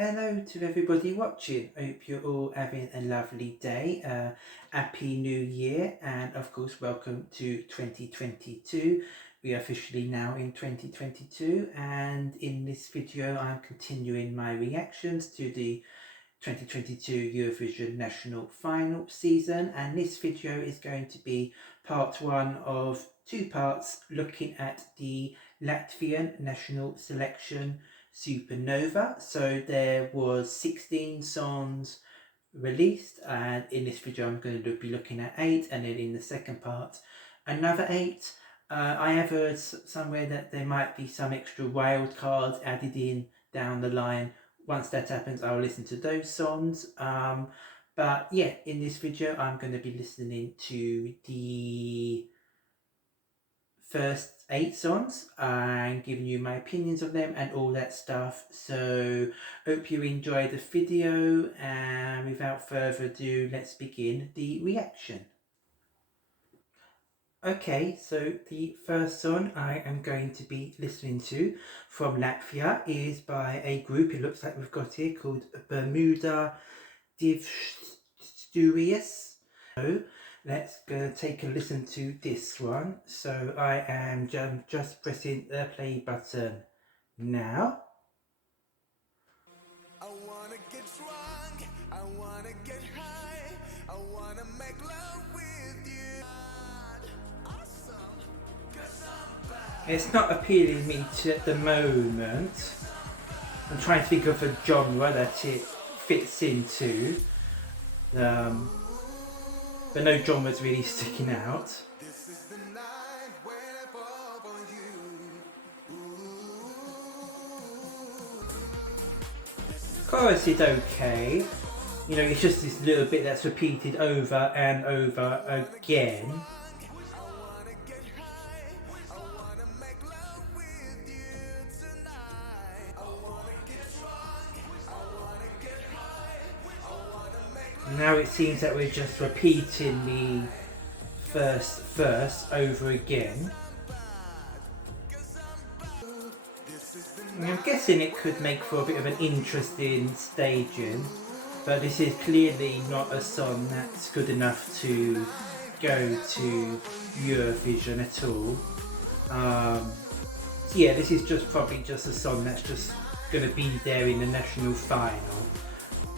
Hello to everybody watching. Hope you're all having a lovely day. Happy New Year, and of course welcome to 2022. We are officially now in 2022, and in this video I'm continuing my reactions to the 2022 Eurovision National Final season, and this video is going to be part one of two parts looking at the Latvian national selection Supernova. So there was 16 songs released, and in this video I'm going to be looking at 8, and then in the second part another 8. I have heard somewhere that there might be some extra wild cards added in down the line. Once that happens, I'll listen to those songs. But yeah, in this video I'm going to be listening to the first 8 songs and giving you my opinions of them and all that stuff. So hope you enjoy the video, and without further ado, let's begin the reaction. Okay, so the first song I am going to be listening to from Latvia is by a group, it looks like we've got here, called Bermuda. So let's go take a listen to this one. So I am just pressing the play button now. I wanna get drunk, I wanna get high, I wanna make love with you. Awesome, 'cause I'm bad. It's not appealing me to at the moment. I'm trying to think of a genre that it fits into. But no genre's really sticking out. This is the night when I fall for you. Chorus is okay. You know, it's just this little bit that's repeated over and over again. Now it seems that we're just repeating the first verse over again. I'm guessing it could make for a bit of an interesting staging, but this is clearly not a song that's good enough to go to Eurovision at all. So yeah, this is probably just a song that's just going to be there in the national final,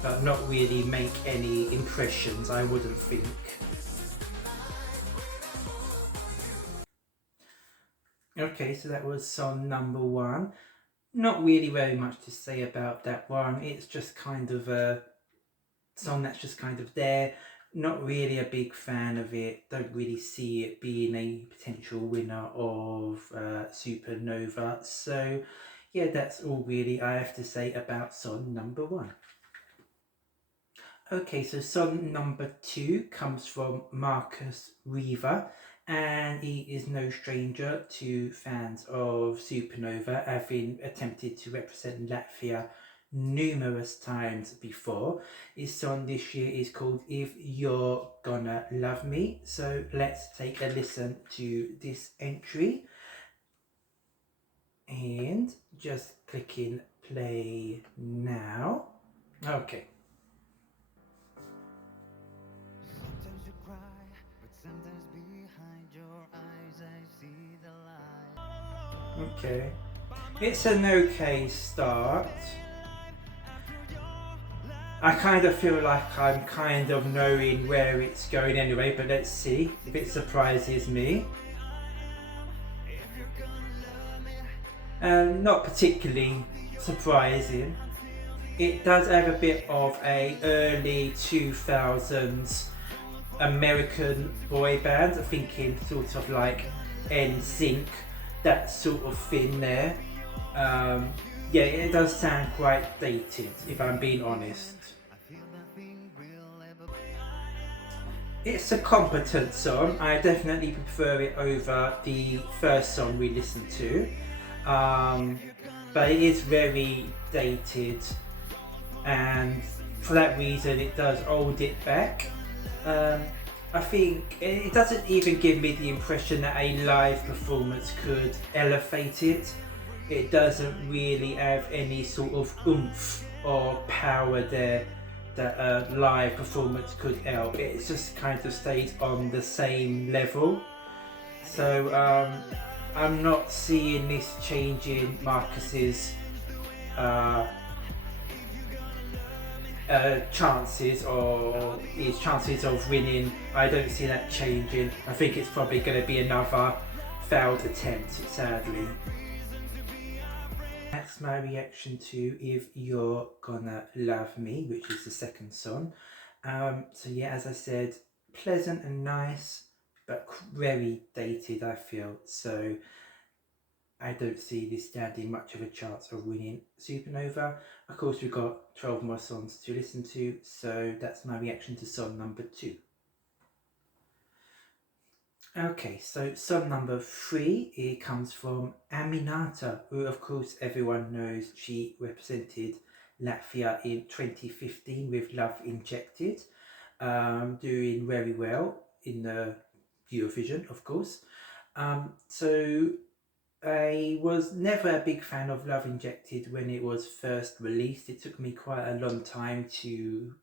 but not really make any impressions, I wouldn't think. Okay, so that was song number 1. Not really very much to say about that one. It's just kind of a song that's just kind of there. Not really a big fan of it. Don't really see it being a potential winner of Supernova. So yeah, that's all really I have to say about song number 1. Okay, so song number 2 comes from Reaver, and he is no stranger to fans of Supernova, having attempted to represent Latvia numerous times before. His song this year is called If You're Gonna Love Me. So let's take a listen to this entry, and just clicking play now. Okay. Okay, it's an okay start. I kind of feel like I'm kind of knowing where it's going anyway, but let's see if it surprises me. Not particularly surprising. It does have a bit of a early 2000s American boy band, thinking sort of like NSYNC, that sort of thing there. Yeah, it does sound quite dated, if I'm being honest. It's a competent song. I definitely prefer it over the first song we listened to, but it is very dated, and for that reason it does hold it back. I think it doesn't even give me the impression that a live performance could elevate it. It doesn't really have any sort of oomph or power there that a live performance could help. It just kind of stays on the same level. So I'm not seeing this changing Marcus's uh, chances or his chances of winning. I don't see that changing. I think it's probably going to be another failed attempt, sadly. That's my reaction to If You're Gonna Love Me, which is the second song. So yeah, as I said, pleasant and nice, but very dated, I feel. So I don't see this standing much of a chance of winning Supernova. Of course, we've got 12 more songs to listen to, so that's my reaction to song number 2. Okay, so song number 3, it comes from Aminata, who of course everyone knows she represented Latvia in 2015 with Love Injected, doing very well in the Eurovision, of course. So I was never a big fan of Love Injected when it was first released. It took me quite a long time to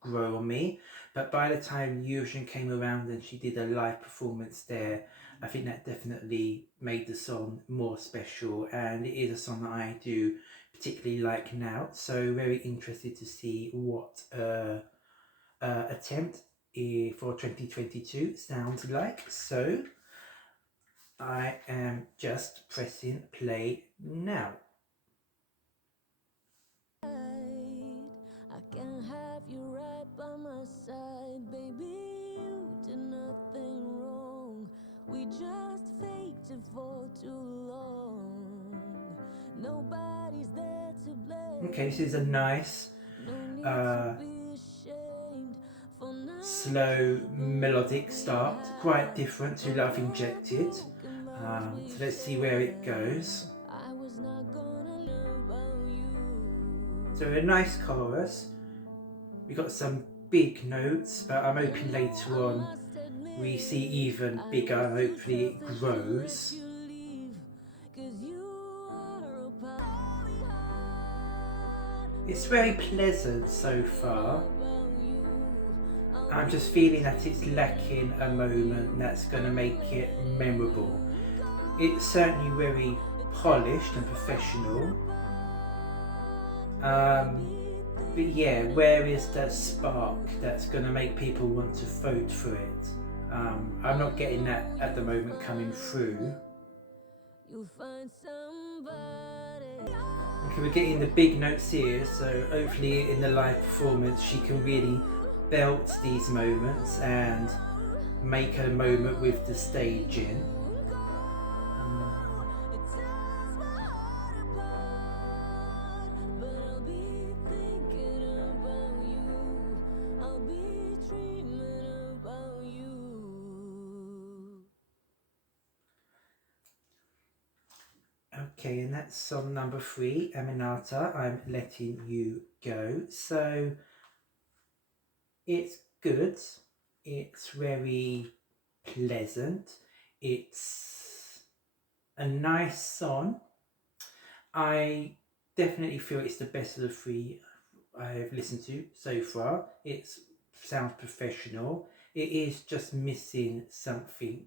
grow on me, but by the time Eurovision came around and she did a live performance there, I think that definitely made the song more special, and it is a song that I do particularly like now. So very interested to see what attempt for 2022 sounds like. So I am just pressing play now. I can have you right by my side, baby. You did nothing wrong. We just faked it for too long. Nobody's there to blame. Okay, this is a nice slow melodic start, quite different to Love Injected. So let's see where it goes. So a nice chorus. We got some big notes, but I'm hoping later on we see even bigger. Hopefully it grows. It's very pleasant so far. I'm just feeling that it's lacking a moment that's going to make it memorable. It's certainly very polished and professional. But yeah, where is that spark that's going to make people want to vote for it? I'm not getting that at the moment coming through. Okay, we're getting the big notes here, so hopefully in the live performance she can really belt these moments and make a moment with the staging. Okay, and that's song number 3, Aminata, I'm Letting You Go. So it's good, it's very pleasant, it's a nice song. I definitely feel it's the best of the 3 I've listened to so far. It sounds professional. It is just missing something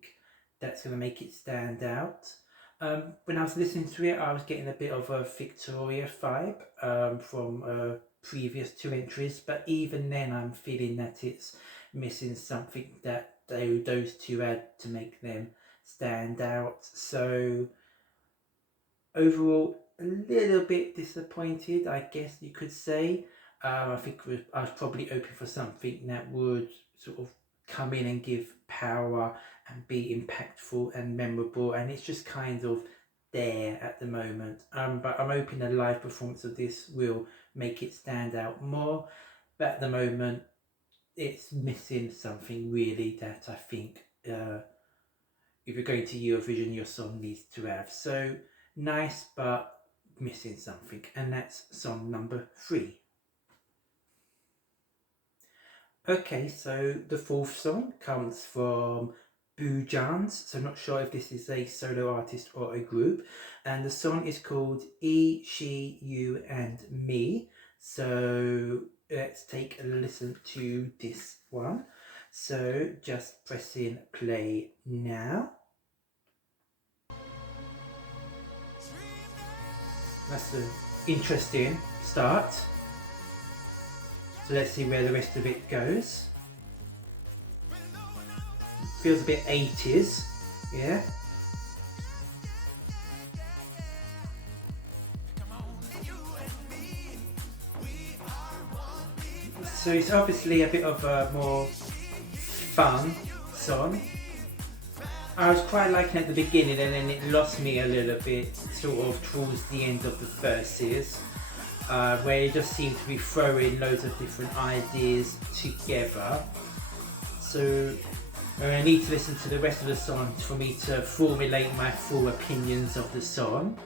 that's going to make it stand out. When I was listening to it, I was getting a bit of a Victoria vibe from previous 2 entries, but even then I'm feeling that it's missing something that those 2 had to make them stand out. So overall, a little bit disappointed, I guess you could say. I think I was probably hoping for something that would sort of come in and give power and be impactful and memorable, and it's just kind of there at the moment. But I'm hoping a live performance of this will make it stand out more. But at the moment, it's missing something really that I think if you're going to Eurovision, your song needs to have. So nice, but missing something, and that's song number 3. Okay, so the 4th song comes from Bujans, so I'm not sure if this is a solo artist or a group, and the song is called E, She, You and Me. So let's take a listen to this one. So just pressing play now. That's an interesting start. So let's see where the rest of it goes. Feels a bit 80s, yeah. So it's obviously a bit of a more fun song. I was quite liking it at the beginning, and then it lost me a little bit sort of towards the end of the verses, where it just seemed to be throwing loads of different ideas together. So I need to listen to the rest of the song for me to formulate my full opinions of the song.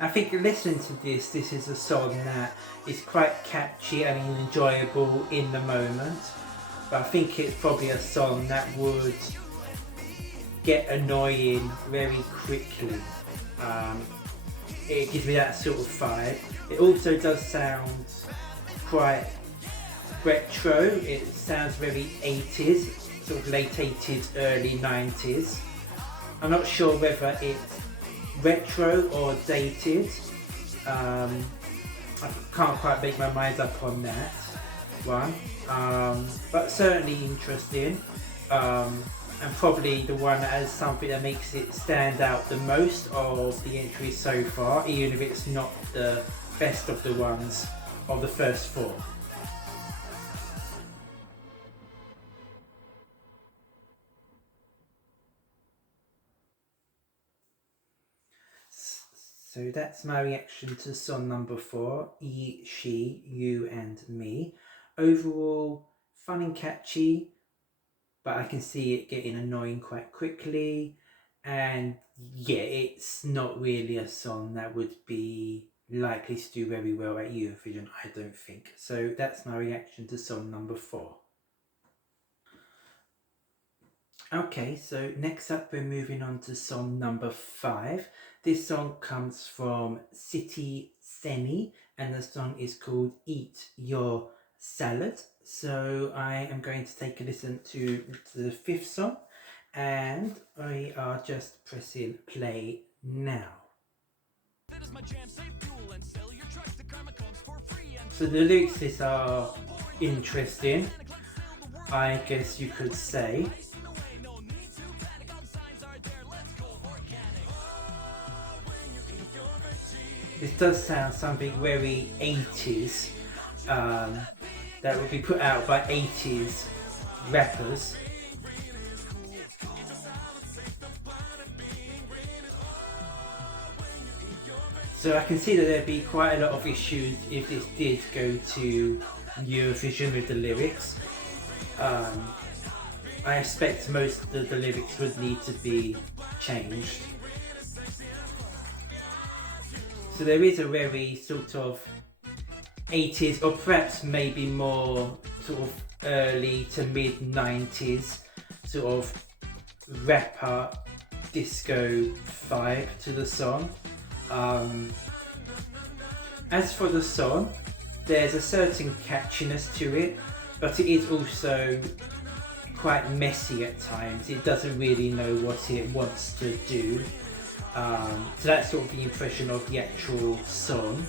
I think listening to this is a song that is quite catchy and enjoyable in the moment, but I think it's probably a song that would get annoying very quickly. It gives me that sort of vibe. It also does sound quite retro. It sounds very 80s, sort of late 80s, early 90s. I'm not sure whether it's retro or dated. I can't quite make my mind up on that one, but certainly interesting, and probably the one that has something that makes it stand out the most of the entries so far, even if it's not the best of the ones of the first four. So that's my reaction to song number 4, E, She, You and Me. Overall, fun and catchy, but I can see it getting annoying quite quickly. And yeah, it's not really a song that would be likely to do very well at Eurovision, I don't think. So that's my reaction to song number 4. Okay, so next up we're moving on to song number 5. This song comes from City Seni, and the song is called Eat Your Salad. So I am going to take a listen to the 5th song, and we are just pressing play now. So the lyrics are interesting, I guess you could say. This does sound something very 80s, that would be put out by 80s rappers. So I can see that there'd be quite a lot of issues if this did go to Eurovision with the lyrics. I expect most of the lyrics would need to be changed. So there is a very sort of 80s, or perhaps maybe more sort of early to mid 90s sort of rapper disco vibe to the song. As for the song, there's a certain catchiness to it, but it is also quite messy at times. It doesn't really know what it wants to do. So that's sort of the impression of the actual song.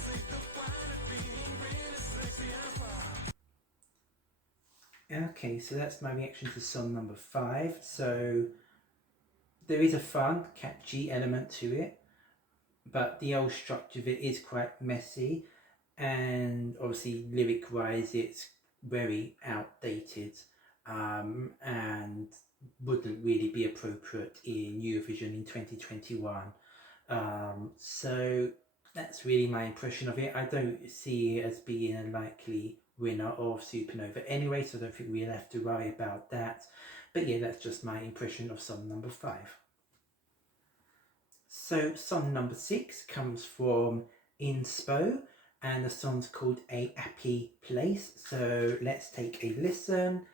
Okay, so that's my reaction to song number 5. So there is a fun, catchy element to it, but the whole structure of it is quite messy, and obviously lyric-wise it's very outdated, and wouldn't really be appropriate in Eurovision in 2021. So that's really my impression of it. I don't see it as being a likely winner of Supernova anyway, so I don't think we'll have to worry about that. But yeah, that's just my impression of song number 5. So song number 6 comes from Inspo, and the song's called A Happy Place. So let's take a listen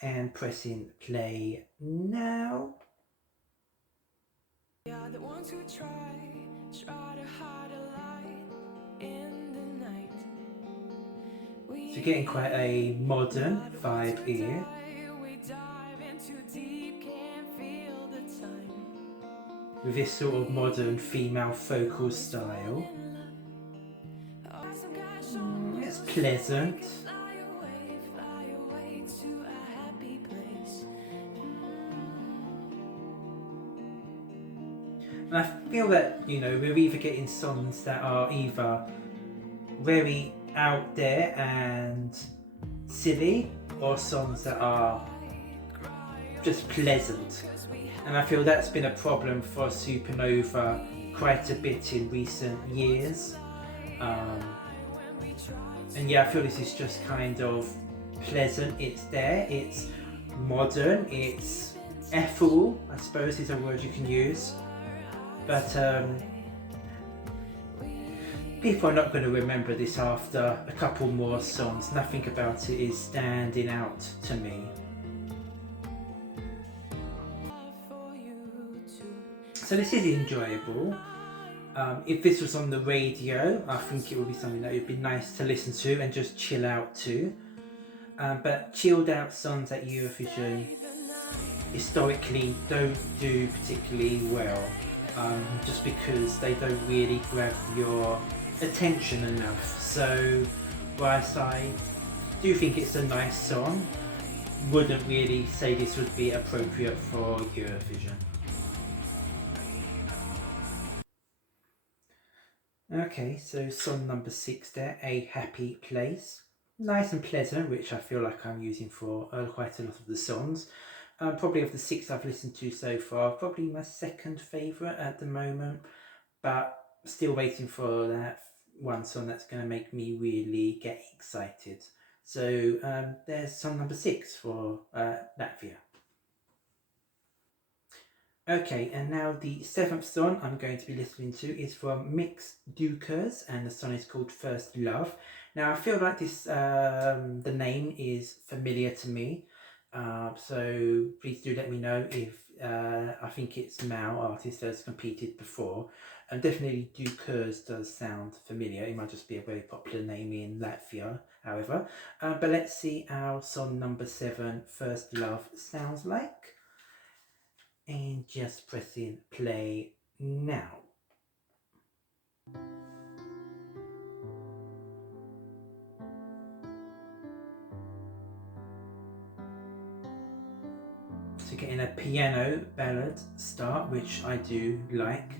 and pressing play now. Yeah, the ones who try to hide a light in the night. So getting quite a modern vibe here. We dive into deep, can't feel the time. With this sort of modern female vocal style. It's pleasant. Fly away to a happy place. And I feel that, we're either getting songs that are either very out there and silly, or songs that are just pleasant. And I feel that's been a problem for Supernova quite a bit in recent years. And yeah, I feel this is just kind of pleasant. It's there, it's modern, it's ethereal, I suppose is a word you can use. But people are not going to remember this after a couple more songs. Nothing about it is standing out to me. So this is enjoyable. If this was on the radio, I think it would be something that would be nice to listen to and just chill out to. But chilled out songs at Eurovision historically don't do particularly well, just because they don't really grab your attention enough. So whilst I do think it's a nice song, wouldn't really say this would be appropriate for Eurovision. Okay, so song number 6 there, A Happy Place. Nice and pleasant, which I feel like I'm using for quite a lot of the songs. Probably of the 6 I've listened to so far, probably my second favourite at the moment, but still waiting for that one song that's going to make me really get excited. So there's song number 6 for Latvia. Okay, and now the 7th song I'm going to be listening to is from Mix Dukers, and the song is called First Love. Now I feel like this, the name is familiar to me, so please do let me know if I think it's male artist that's competed before. And definitely Dukers does sound familiar. It might just be a very popular name in Latvia, however. But let's see how song number 7, First Love, sounds like. And just pressing play now. So getting a piano ballad start, which I do like.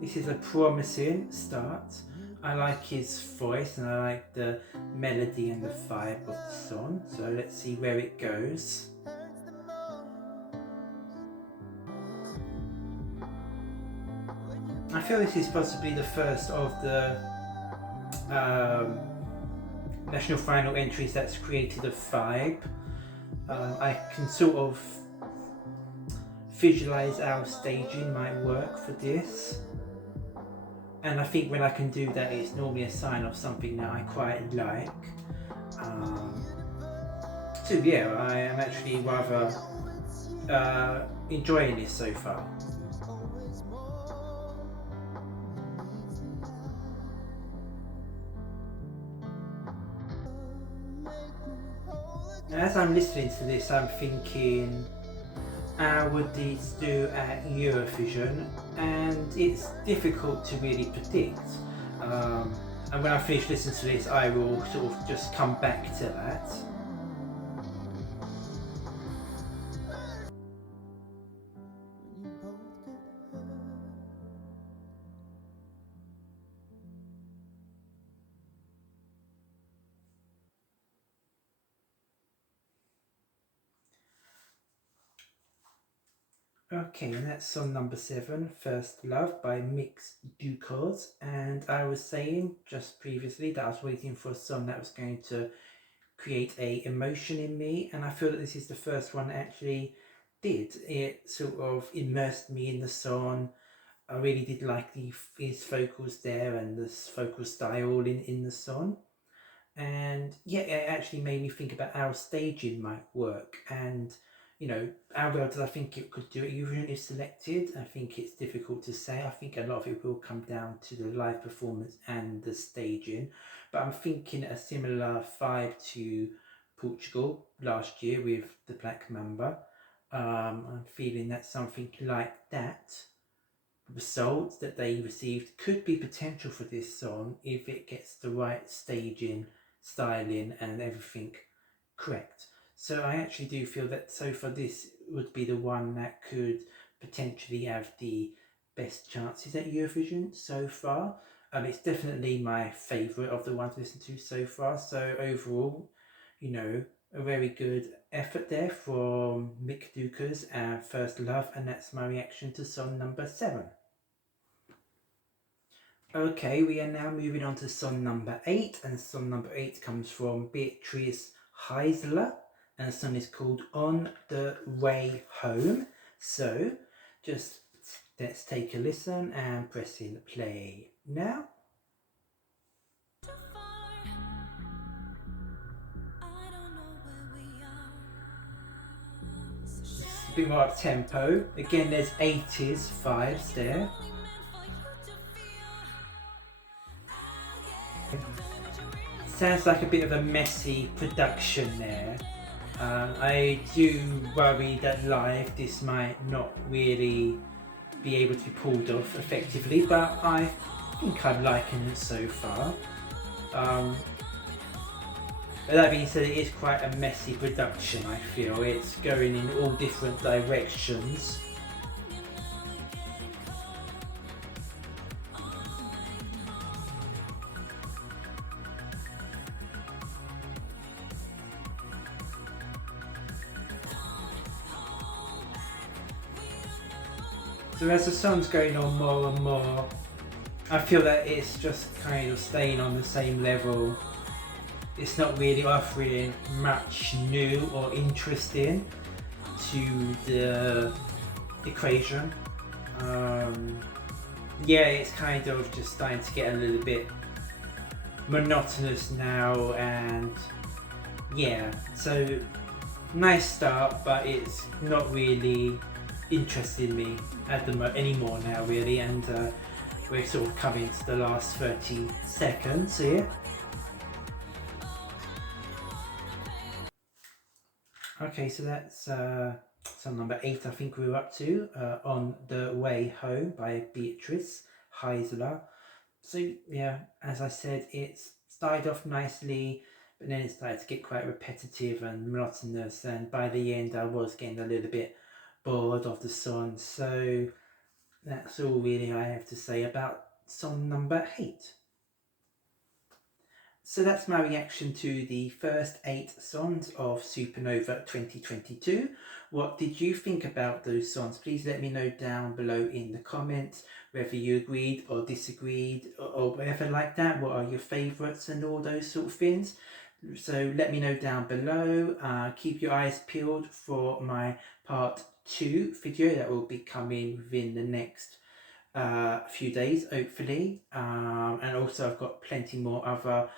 This is a promising start. I like his voice and I like the melody and the vibe of the song. So let's see where it goes. I feel this is possibly the first of the national final entries that's created a vibe. I can sort of visualize how staging might work for this. And I think when I can do that, it's normally a sign of something that I quite like. So yeah, I am actually rather enjoying this so far. And as I'm listening to this, I'm thinking, how would these do at Eurovision? And it's difficult to really predict. And when I finish listening to this, I will sort of just come back to that. Okay, and that's song number 7, First Love by Mix Ducos. And I was saying just previously that I was waiting for a song that was going to create a emotion in me, and I feel that this is the first one that actually did. It sort of immersed me in the song. I really did like his vocals there and the vocal style in the song. And yeah, it actually made me think about how staging might work, and you know, how well did I think it could do it even if selected. I think it's difficult to say. I think a lot of it will come down to the live performance and the staging, but I'm thinking a similar vibe to Portugal last year with the Black Mamba. I'm feeling that something like that results that they received could be potential for this song if it gets the right staging, styling, and everything correct. So I actually do feel that so far this would be the one that could potentially have the best chances at Eurovision so far. It's definitely my favourite of the ones listened to so far. So overall, you know, a very good effort there from Mick Dukas and First Love, and that's my reaction to song number 7. Okay, we are now moving on to song number 8, and song number 8 comes from Beatrice Heisler, and the song is called On the Way Home. So, just let's take a listen and press in play now. It's a bit more up tempo. Again, there's 80s vibes there. Sounds like a bit of a messy production there. I do worry that live this might not really be able to be pulled off effectively, but I think I'm liking it so far. But that being said, it is quite a messy production, I feel. It's going in all different directions. So as the song's going on more and more, I feel that it's just kind of staying on the same level. It's not really offering much new or interesting to the equation. Yeah, it's kind of just starting to get a little bit monotonous now, and yeah, so nice start, but it's not really interesting me at the anymore now, really, and we're sort of coming to the last 30 seconds here. Okay, so that's song number 8, I think we were up to, On the Way Home by Beatrice Heisler. So yeah, as I said, it's started off nicely, but then it started to get quite repetitive and monotonous, and by the end I was getting a little bit bored of the song. So that's all really I have to say about song number 8. So that's my reaction to the first 8 songs of Supernova 2022. What did you think about those songs? Please let me know down below in the comments whether you agreed or disagreed or whatever like that. What are your favourites and all those sort of things. So let me know down below. Keep your eyes peeled for my part 2 video that will be coming within the next few days, hopefully. And also I've got plenty more other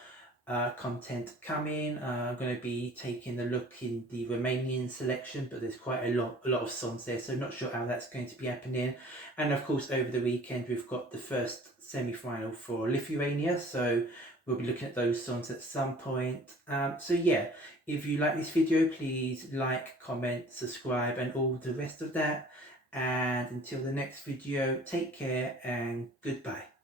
content coming. I'm going to be taking a look in the Romanian selection, but there's quite a lot of songs there, so not sure how that's going to be happening. And of course over the weekend we've got the first semi-final for Lithuania, so we'll be looking at those songs at some point. So yeah, if you like this video, please like, comment, subscribe and all the rest of that. And until the next video, take care and goodbye.